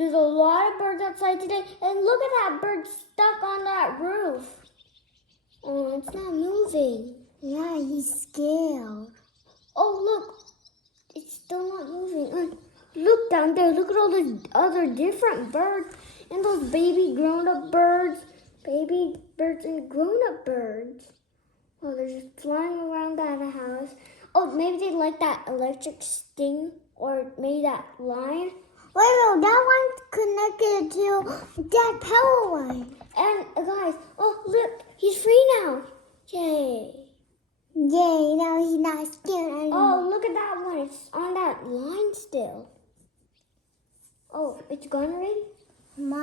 There's a lot of birds outside today, and look at that bird stuck on that roof. Oh, it's not moving. Yeah, he's scared. Oh, look. It's still not moving. Look down there. Look at all the other different birds. And those baby grown-up birds. Baby birds and grown-up birds. Oh, they're just flying around that house. Oh, maybe they like that electric sting. Or maybe that line. Wait, no, that one's connected to that power line. And guys, oh, look. He's free now. Yay. Yay, now he's not scared anymore. Oh, look at that one. It's on that line still. Oh, it's gone already? Mom.